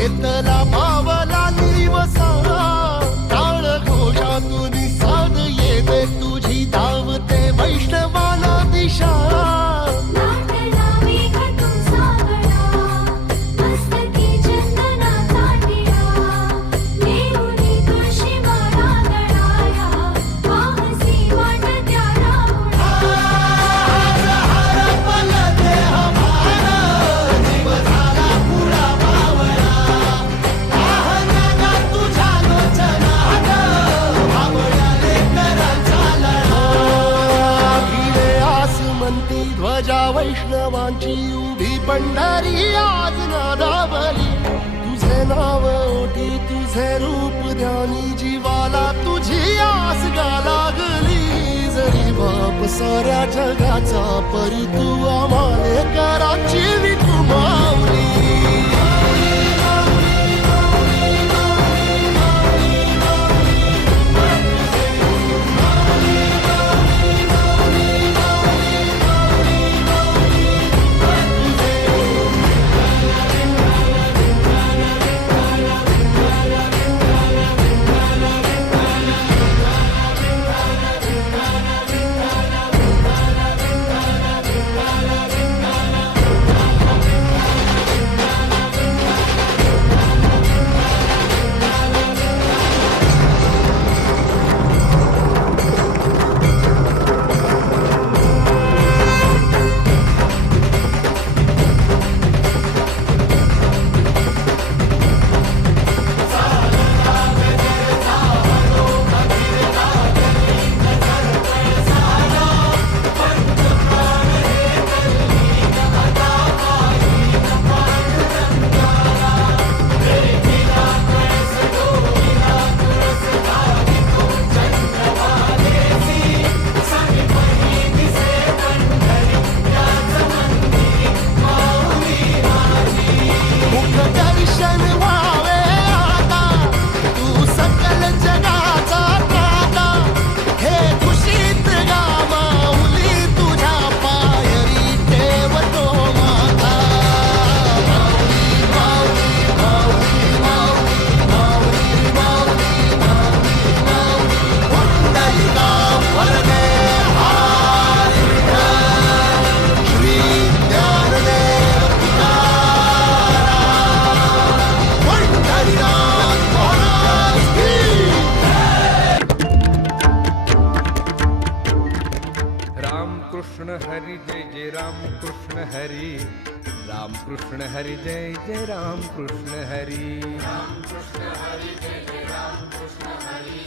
घेतला पावला दिवसा टाळ घोषातून साध येते तुझी धावते वैष्णवाला दिशा ध्वजा वैष्णवांची उभी पंढरी आज नादावली तुझे नाव ओटी तुझे रूप ध्यानी जीवाला तुझी आस गा लागली जरी बाप साऱ्या जगाचा परी तू आम्हाले कराची विठू माऊली कृष्ण हरि जय जय राम कृष्ण हरि राम कृष्ण हरि जय जय राम कृष्ण हरि राम कृष्ण हरि जय जय राम कृष्ण हरि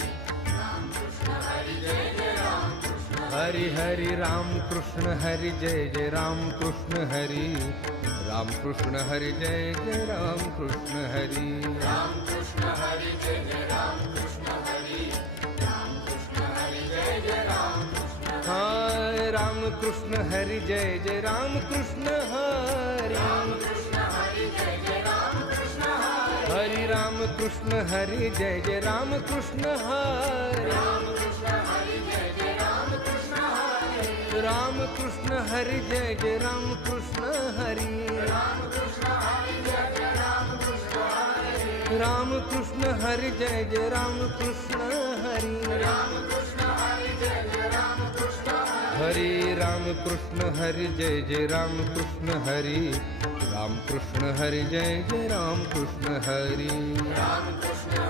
राम कृष्ण हरि जय जय राम कृष्ण हरि हरि राम कृष्ण हरि जय जय राम कृष्ण हरि राम कृष्ण हरि जय जय राम कृष्ण हरि राम कृष्ण हरि जय जय राम कृष्ण हरि राम कृष्ण हरि जय जय राम हाय राम कृष्ण हरि जय जय राम कृष्ण हरि हरि राम कृष्ण हरि जय जय राम कृष्ण हरि राम कृष्ण हरि जय जय राम कृष्ण हरि राम कृष्ण हरि जय जय राम कृष्ण हरि हरे राम कृष्ण हरि जय जय राम कृष्ण हरि राम कृष्ण हरि जय जय राम कृष्ण हरि राम कृष्ण हरि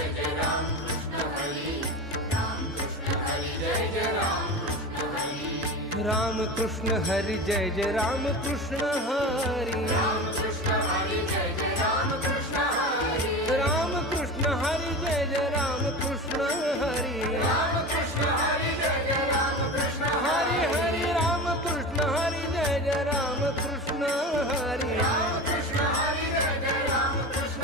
जय जय राम कृष्ण हरि राम कृष्ण हरि जय जय राम कृष्ण हरि राम कृष्ण हरि जय जय राम कृष्ण हरि राम कृष्ण हरि जय जय राम कृष्ण हरि राम कृष्ण हरि जय जय राम कृष्ण हरि राम कृष्ण हरि जय जय राम कृष्ण हरि हरि राम कृष्ण हरि जय जय राम कृष्ण हरि राम कृष्ण हरि जय जय राम कृष्ण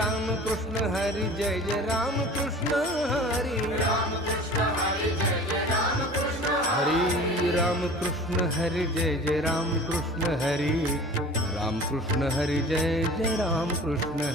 राम कृष्ण हरि जय जय राम कृष्ण हरि राम कृष्ण हरि जय जय राम कृष्ण हरि राम कृष्ण हरि जय जय राम कृष्ण हरि राम कृष्ण हरि जय जय राम कृष्ण हरि